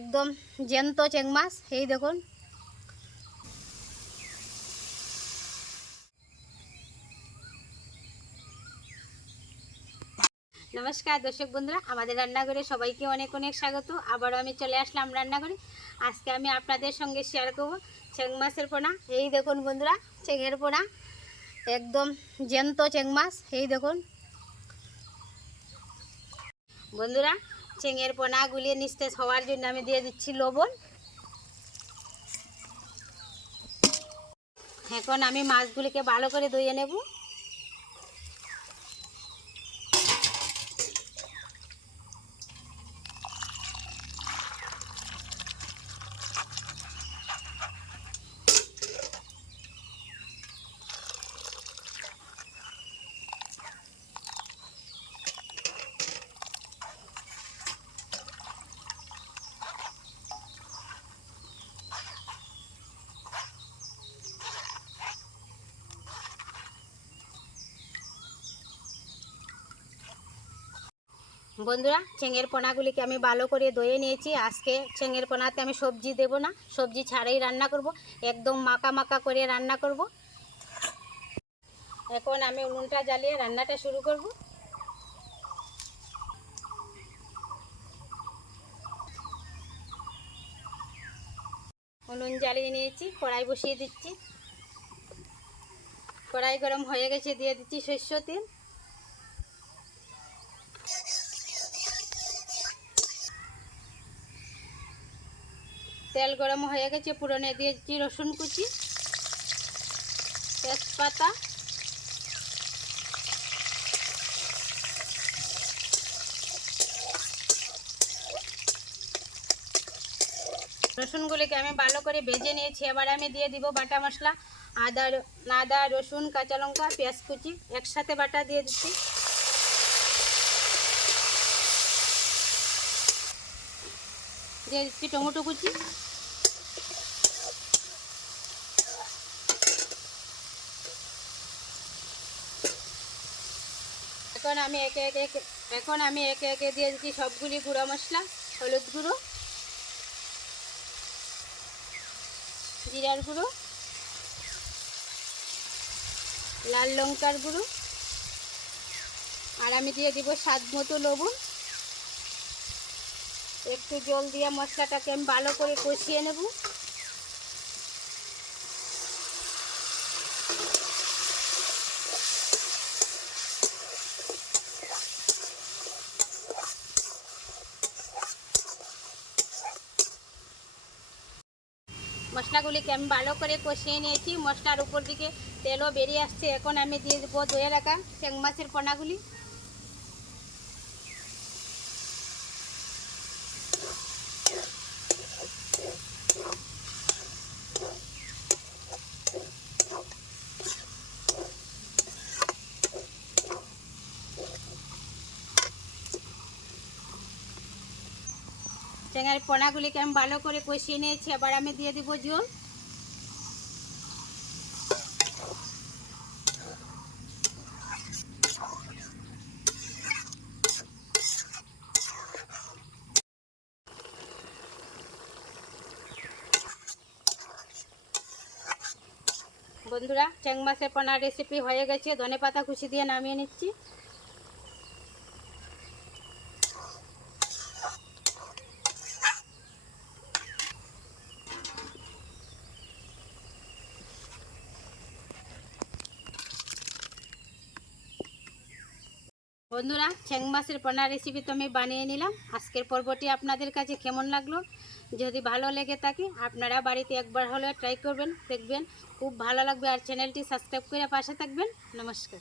একদম জ্যান্ত চেং মাছ, এই দেখুন। নমস্কার দর্শক বন্ধুরা, আমাদের রান্নাঘরে সবাইকে অনেক অনেক স্বাগত। আবারও আমি চলে আসলাম রান্নাঘরে। আজকে আমি আপনাদের সঙ্গে শেয়ার করব চেং মাছের পোনা। এই দেখুন বন্ধুরা, চেংয়ের পোনা, একদম জ্যান্ত চেং মাছ, এই দেখুন বন্ধুরা। চেংয়ের পোনাগুলি নিস্তেজ হওয়ার জন্য আমি দিয়ে দিচ্ছি লবণ। এখন আমি মাছগুলিকে ভালো করে ধুয়ে নেব। বন্ধুরা, চেংয়ের পোনাগুলিকে আমি ভালো করে ধুয়ে নিয়েছি। আজকে চেংয়ের পোনাতে আমি সবজি দেব না, সবজি ছাড়াই রান্না করব, একদম মাখা মাখা করে রান্না করব। এখন আমি উনুনটা জ্বালিয়ে রান্নাটা শুরু করব। উনুন জ্বালিয়ে নিয়েছি, কড়াই বসিয়ে দিচ্ছি। কড়াই গরম হয়ে গেছে, দিয়ে দিচ্ছি সরষের তেল। তেল গরম হয়ে গেছে, পুরনে দিয়েছি রসুন কুচি, তেজপাতা, রসুনগুলিকে আমি ভালো করে ভেজে নিয়েছি। এবার আমি দিয়ে দিব বাটা মশলা, আদা রসুন কাঁচা লঙ্কা পেঁয়াজ কুচি একসাথে বাটা দিয়ে দিচ্ছি। দিয়ে দিচ্ছি টমেটো কুচি। এখন আমি একে একে দিয়ে দিচ্ছি সবগুলি গুঁড়ো মশলা। হলুদ গুঁড়ো, জিরার গুঁড়ো, লাল লঙ্কার গুঁড়ো, আর আমি দিয়ে দিব স্বাদ মতো লবণ। একটু জল দিয়ে মশলাটাকে আমি ভালো করে কষিয়ে নেব। মশলাগুলিকে আমি ভালো করে কষিয়ে নিয়েছি, মশলার উপর দিকে তেলও বেরিয়ে আসছে। এখন আমি দিয়ে দেবো ধুয়ে রাখা চেং মাছের পোনাগুলি। চেংয়ের পোনাগুলিকে আমি ভালো করে কষিয়ে নিয়েছি। এবার আমি দিয়ে দিব জল। বন্ধুরা, চেং মাছের পোনার রেসিপি হয়ে গেছে। ধনেপাতা কুচি দিয়ে নামিয়ে নিচ্ছি। বন্ধুরা, চেং মাছের পোনা রেসিপি তো আমি বানিয়ে নিলাম। আজকের পর্বটি আপনাদের কাছে কেমন লাগলো? যদি ভালো লেগে থাকে আপনারা বাড়িতে একবার হলেও ট্রাই করবেন, দেখবেন খুব ভালো লাগবে। আর চ্যানেলটি সাবস্ক্রাইব করে পাশে থাকবেন। নমস্কার।